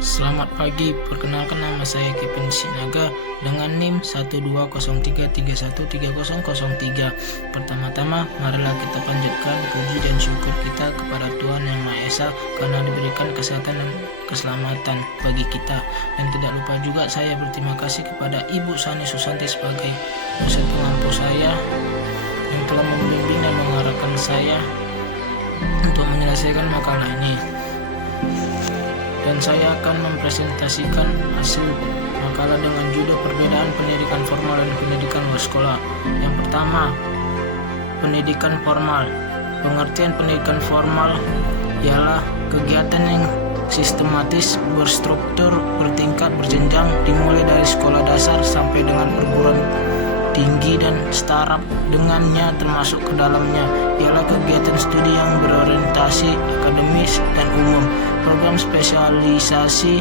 Selamat pagi, perkenalkan nama saya Kevin Sinaga dengan NIM 120331303. Pertama-tama, marilah kita panjatkan puji dan syukur kita kepada Tuhan Yang Maha Esa karena diberikan kesehatan dan keselamatan bagi kita. Dan tidak lupa juga saya berterima kasih kepada Ibu Sani Susanti sebagai dosen pengampu saya yang telah membimbing dan mengarahkan saya untuk menyelesaikan makalah ini. Dan saya akan mempresentasikan hasil makalah dengan judul perbedaan pendidikan formal dan pendidikan luar sekolah. Yang pertama, pendidikan formal. Pengertian pendidikan formal ialah kegiatan yang sistematis, berstruktur, bertingkat, berjenjang, dimulai dari sekolah dasar sampai dengan perguruan tinggi dan startup dengannya termasuk ke dalamnya ialah kegiatan studi yang berorientasi akademis dan umum, program spesialisasi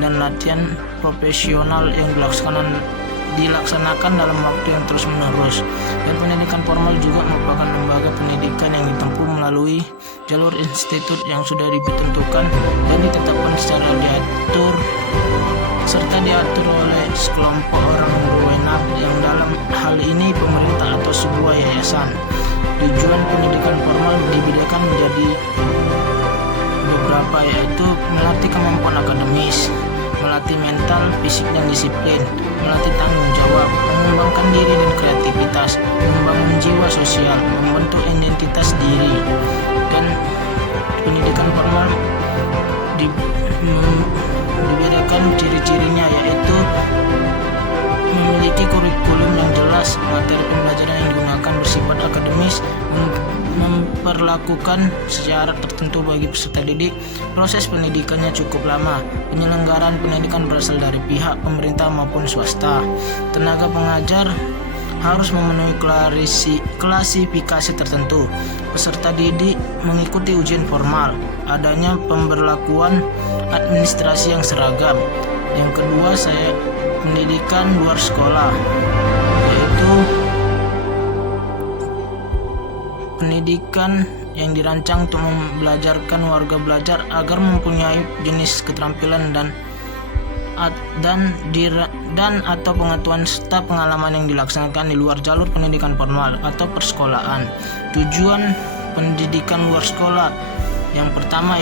dan latihan profesional yang dilaksanakan dalam waktu yang terus menerus. Dan pendidikan formal juga merupakan lembaga pendidikan yang ditempuh melalui jalur institut yang sudah ditentukan dan ditetapkan secara diatur oleh sekelompok orang berwenang yang dalam hal ini pemerintah atau sebuah yayasan. Tujuan pendidikan formal dibedakan menjadi beberapa, yaitu melatih kemampuan akademis, melatih mental, fisik dan disiplin, melatih tanggung jawab, mengembangkan diri dan kreativitas, membangun jiwa sosial, membentuk identitas diri. Dan pendidikan formal dibedakan ciri-cirinya, yaitu memiliki kurikulum yang jelas, materi pembelajaran yang digunakan bersifat akademis, memperlakukan syarat tertentu bagi peserta didik, proses pendidikannya cukup lama, penyelenggaraan pendidikan berasal dari pihak pemerintah maupun swasta, tenaga pengajar harus memenuhi klasifikasi tertentu, peserta didik mengikuti ujian formal, adanya pemberlakuan administrasi yang seragam. Yang kedua, saya pendidikan luar sekolah, yaitu pendidikan yang dirancang untuk membelajarkan warga belajar agar mempunyai jenis keterampilan dan atau pengetahuan serta pengalaman yang dilaksanakan di luar jalur pendidikan formal atau persekolahan. Tujuan pendidikan luar sekolah yang pertama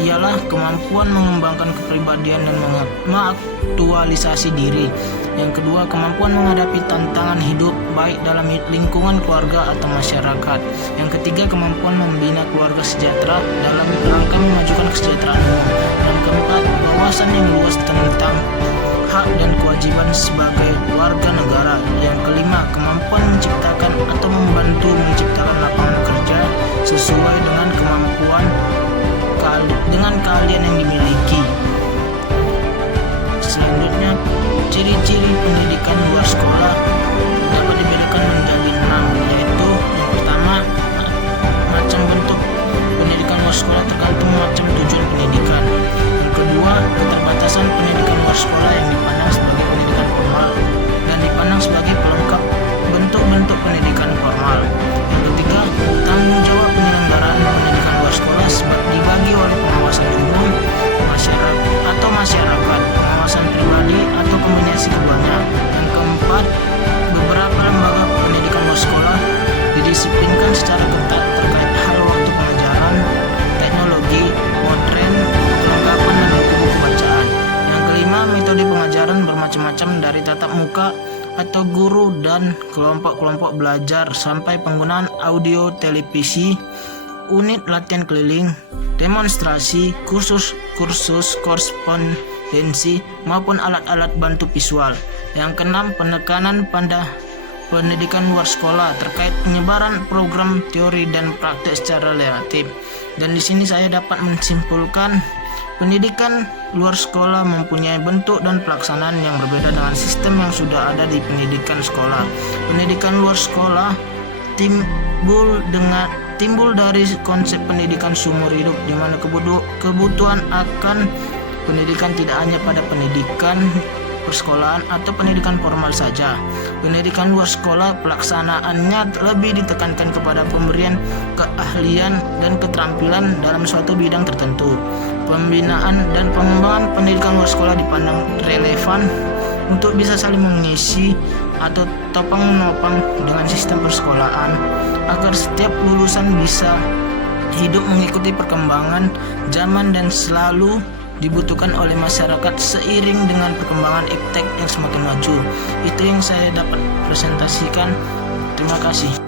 ialah kemampuan mengembangkan kepribadian dan mengaktualisasi diri. Yang kedua, kemampuan menghadapi tantangan hidup baik dalam lingkungan keluarga atau masyarakat. Yang ketiga, kemampuan membina keluarga sejahtera dalam rangka memajukan kesejahteraan umum. Yang keempat, wawasan yang luas tentang hak dan kewajiban sebagai warga negara. Yang kelima, kemampuan menciptakan atau membantu menciptakan lapangan kerja sesuai dengan kemampuan dengan keahlian yang dimiliki. Selanjutnya, ciri-ciri pendidikan luar sekolah dapat dibedakan menjadi 6, yaitu yang pertama, macam bentuk pendidikan luar sekolah tergantung macam tujuan pendidikan. Yang kedua, keterbatasan pendidikan luar sekolah yang dipandang sebagai pendidikan formal dan dipandang sebagai pelengkap bentuk-bentuk pendidikan formal. Yang ketiga, tanggung jawab penyelenggaraan pendidikan luar sekolah dibagi oleh pengawasan umum, masyarakat, pengawasan pribadi atau kombinasi keduanya. Yang keempat, beberapa lembaga pendidikan luar sekolah didisiplinkan secara ketat terkait hal waktu pengajaran, teknologi, modern, kelengkapan dan buku-buku bacaan. Yang kelima, metode pengajaran bermacam-macam dari tatap muka atau guru dan kelompok-kelompok belajar sampai penggunaan audio, televisi, unit latihan keliling, demonstrasi, kursus korespondensi maupun alat-alat bantu visual. Yang keenam, penekanan pada pendidikan luar sekolah terkait penyebaran program teori dan praktek secara relatif. Dan di sini saya dapat menyimpulkan pendidikan luar sekolah mempunyai bentuk dan pelaksanaan yang berbeda dengan sistem yang sudah ada di pendidikan sekolah. Pendidikan luar sekolah timbul dari konsep pendidikan seumur hidup, di mana kebutuhan akan pendidikan tidak hanya pada pendidikan persekolahan atau pendidikan formal saja. Pendidikan luar sekolah pelaksanaannya lebih ditekankan kepada pemberian keahlian dan keterampilan dalam suatu bidang tertentu. pembinaan dan pengembangan pendidikan luar sekolah dipandang relevan untuk bisa saling mengisi atau topang menopang dengan sistem persekolahan agar setiap lulusan bisa hidup mengikuti perkembangan zaman dan selalu dibutuhkan oleh masyarakat seiring dengan perkembangan iptek yang semakin maju. Itu yang saya dapat presentasikan. Terima kasih.